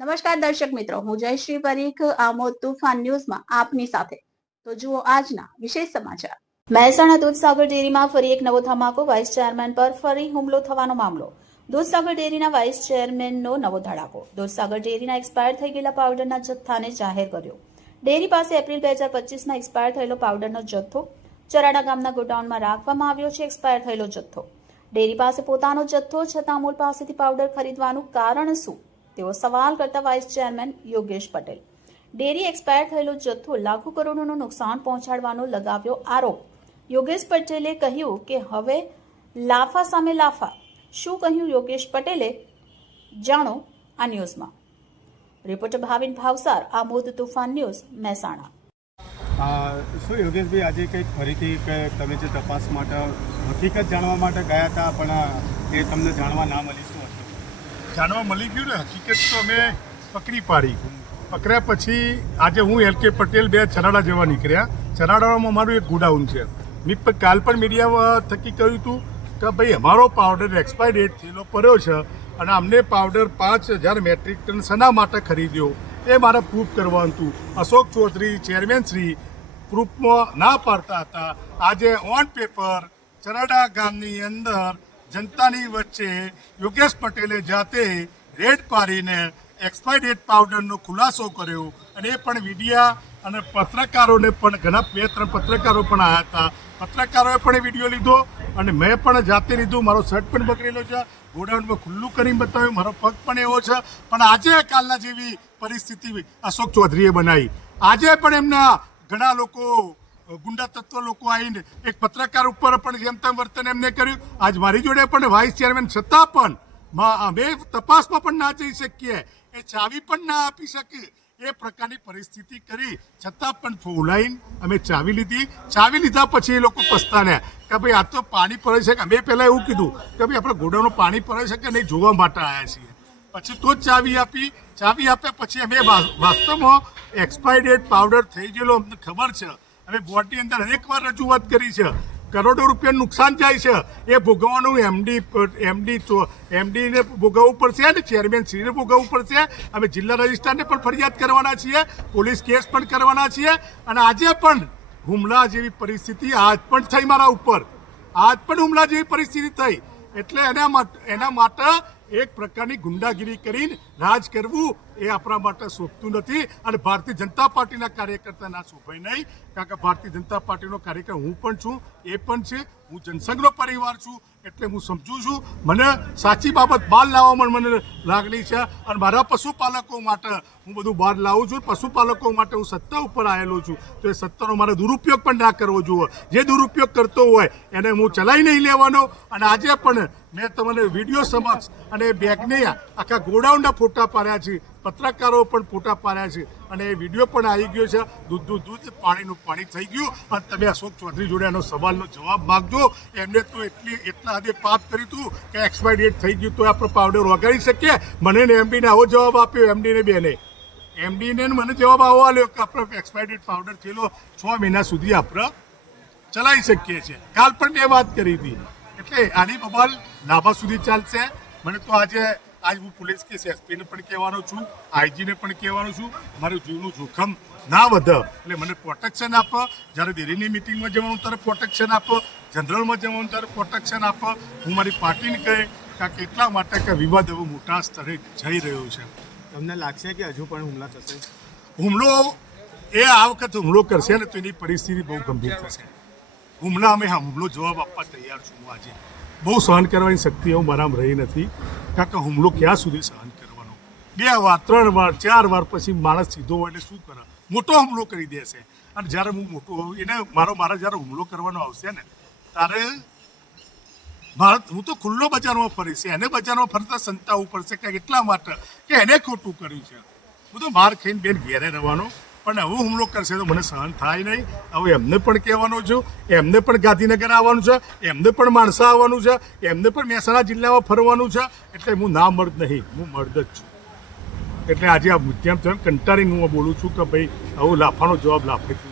નમસ્કાર દર્શક મિત્રો, હું જયશ્રી પરીખ, આમોદ તુફાન ન્યૂઝમાં આપની સાથે. તો જુઓ આજના વિશેષ સમાચાર. મહેસાણા દૂધસાગર ડેરીમાં ફરી એક નવો ધમાકો, વાઇસ ચેરમેન પર ફરી હુમલો થવાનો મામલો. દૂધસાગર ડેરીના વાઇસ ચેરમેનનો નવો ધડાકો. દૂધસાગર ડેરીના એક્સપાયર થઈ ગયેલા પાવડરના જથ્થાને જાહેર કર્યો. ડેરી પાસે એપ્રિલ બે હજાર પચીસમાં એક્સપાયર થયેલો પાવડરનો જથ્થો ચરાડા ગામના ગોડાઉનમાં રાખવામાં આવ્યો છે, એક્સપાયર થયેલો જથ્થો. ડેરી પાસે પોતાનો જથ્થો, છતાં અમૂલ પાસેથી પાવડર ખરીદવાનું કારણ શું? તેવો સવાલ કરતા vice chairman Yogesh Patel. Dairy expire થયેલો જથ્થો લાખો કરોડોનું નુકસાન પહોંચાડવાનો લગાવ્યો આરોપ. યોગેશ પટેલે કહ્યું કે હવે લાફા સામે લાફા. શું કહ્યું યોગેશ પટેલે? જાણો આ ન્યૂઝમાં. Reporter Bhavin Bhavsar, Amod Tufan news, Mehsana. શું યોગેશભાઈ, આજે કંઈક ફરીથી તમે જે તપાસ માટે હકીકત જાણવા માટે ગયા હતા, પણ એ તમને જાણવા ના મળી, શું જાણવા મળી ગયું ને, હકીકત તો અમે પકડી પાડી. પકડ્યા પછી આજે હું એલ કે પટેલ બે ચરાડા જવા નીકળ્યા. ચરાડામાં મારું એક ગોડાઉન છે. મેં કાલ પણ મીડિયા થકી કહ્યું હતું કે ભાઈ, અમારો પાવડર એક્સપાયર ડેટ થયેલો પડ્યો છે અને અમને પાવડર પાંચ હજાર મેટ્રિક ટન શના માટે ખરીદ્યો? એ મારે પ્રૂફ કરવાનું હતું. અશોક ચૌધરી ચેરમેન શ્રી પ્રૂફમાં ના પાડતા હતા. આજે ઓન પેપર ચરાડા ગામની અંદર જનતાની વચ્ચે યોગેશ પટેલે જાતે રેડ પાડીને એક્સપાયર ડેટ પાવડરનો ખુલાસો કર્યો અને એ પણ મીડિયા અને પત્રકારોને પણ ઘણા બે ત્રણ પત્રકારો પણ આવ્યા હતા. પત્રકારોએ પણ એ વીડિયો લીધો અને મેં પણ જાતે લીધું. મારો શર્ટ પણ બગડેલો છે. ગોડાઉનમાં ખુલ્લું કરીને બતાવ્યું. મારો પગ પણ એવો છે. પણ આજે કાલના જેવી પરિસ્થિતિ અશોક ચૌધરીએ બનાવી. આજે પણ એમના ઘણા લોકો ગુંડા તત્વ લોકો આવીને એક પત્રકાર ઉપર પણ જેમ તેમ વર્તન એમને કર્યું. આજ મારી જોડે પણ વાઇસ ચેરમેન છતાં પણ અમે તપાસમાં પણ ના જઈ શકીએ. એ ચાવી પણ ના આપી શકીએ એ પ્રકારની પરિસ્થિતિ કરી. છતાં પણ ફોલાઈન અમે ચાવી લીધી. ચાવી લીધા પછી એ લોકો પસ્તાને. કે ભાઈ, આ તો પાણી પડે છે કે અમે પહેલાં એવું કીધું કે ભાઈ, આપણે ઘોડાનું પાણી પડે છે કે નહીં, જોવા માટે આવ્યા છીએ. પછી તો જ ચાવી આપી. ચાવી આપ્યા પછી અમે વાસ્તવમાં એક્સપાયર ડેટ પાવડર થઈ ગયેલો અમને ખબર છે. અમે બોર્ડની અંદર અનેકવાર રજૂઆત કરી છે. કરોડો રૂપિયાનું નુકસાન જાય છે. એ ભોગવવાનું એમડી એમડી એમડીને ભોગવવું પડશે અને ચેરમેન શ્રીને ભોગવવું પડશે. અમે જિલ્લા રજિસ્ટ્રારને પણ ફરિયાદ કરવાના છીએ. પોલીસ કેસ પણ કરવાના છીએ. અને આજે પણ હુમલા જેવી પરિસ્થિતિ આજ પણ થઈ મારા ઉપર. આજ પણ હુમલા જેવી પરિસ્થિતિ થઈ. એટલે એના એના માટે એક પ્રકારની ગુંડાગીરી કરીને રાજ કરવું એ આપણા માટે શોભતું નથી અને ભારતીય જનતા પાર્ટીના કાર્યકર્તા ના શોભાય નહીં. કારણ કે ભારતીય જનતા પાર્ટીનો કાર્યકર હું પણ છું, એ પણ છે. હું જનસંઘનો પરિવાર છું, એટલે હું સમજુ છું. મને સાચી બાબત બહાર લાવવામાં મને લાગણી છે અને મારા પશુપાલકો માટે હું બધું બહાર લાવું છું. પશુપાલકો માટે હું સત્તા ઉપર આવેલો છું. તો એ સત્તાનો મારે દુરુપયોગ પણ ના કરવો જોઈએ. જે દુરુપયોગ કરતો હોય એને હું ચલાવી નહીં લેવાનો. અને આજે પણ મેં તમને વીડિયો સમક્ષ અને બેગને આખા ગોડાઉનના ફોટા પાડ્યા છે. પત્રકારો પણ ફોટા પાડ્યા છે અને એ વીડિયો પણ આવી ગયો છે. દૂધ દૂધ પાણીનું પાણી થઈ ગયું. અને તમે અશોક ચૌધરી જોડે એનો સવાલનો જવાબ માગજો. એમને તો એટલી, એટલા હદે પાપ કર્યું હતું કે એક્સપાયર ડેટ થઈ ગયું તો આપણે પાવડર વગાડી શકીએ. મને ને એમડીને આવો જવાબ આપ્યો એમડીને બેને. એમડીને મને જવાબ આવો આવ્યો કે આપણે એક્સપાયર ડેટ પાવડર થયેલો છ મહિના સુધી આપણે ચલાવી શકીએ છીએ. કાલ પણ મેં વાત કરી હતી. એટલે આની બબાલ લાંબા સુધી ચાલશે. મને તો આજે આજ હું પોલીસ કેસ એસપીને પણ કહેવાનો છું આઈજીને પણ કહેવાનો છું. મારું જીવનું જોખમ ના વધે એટલે મને પ્રોટેક્શન આપો. જ્યારે દિલ્હીની મિટિંગમાં જવાનું ત્યારે પ્રોટેક્શન આપો. જનરલમાં જવાનું ત્યારે પ્રોટેક્શન આપો. હું મારી પાર્ટીને કહે કે કેટલા માટે કે વિવાદ એવો મોટા સ્તરે જઈ રહ્યો છે. તમને લાગશે કે હજુ પણ હુમલા થશે? હુમલો એ આ વખત હુમલો કરશે ને તો એની પરિસ્થિતિ બહુ ગંભીર થશે. હુમલા અમે હુમલો જવાબ આપવા તૈયાર છું હું આજે. બહુ સહન કરવાની શક્તિ હું મારામાં રહી નથી. કારણ કે હુમલો ક્યાં સુધી સહન કરવાનો? બે વાર, ત્રણ વાર, ચાર વાર પછી માણસ સીધો હોય એટલે શું કરે? મોટો હુમલો કરી દેશે અને જ્યારે હું મોટો હોઉં, એને મારો મારા જ્યારે હુમલો કરવાનો આવશે ને, ત્યારે ભારત, હું તો ખુલ્લો બજારમાં ફરીશ એને બજારમાં ફરતા સંતાવું પડશે કે એટલા માટે કે એને ખોટું કર્યું છે. હું તો માર ખાઈને બેન ઘેરે રહેવાનો પણ હવે હુમલો કરશે તો મને સહન થાય નહીં. હવે એમને પણ કહેવાનું છું, એમને પણ ગાંધીનગર આવવાનું છે, એમને પણ માણસા આવવાનું છે, એમને પણ મહેસાણા જિલ્લામાં ફરવાનું છે. એટલે હું ના મર્દ નહીં, હું મર્દ જ છું. એટલે આજે આ મુદ્દામ કંટાળીને હું બોલું છું કે ભાઈ આવું લાફાનો જવાબ લાફેથી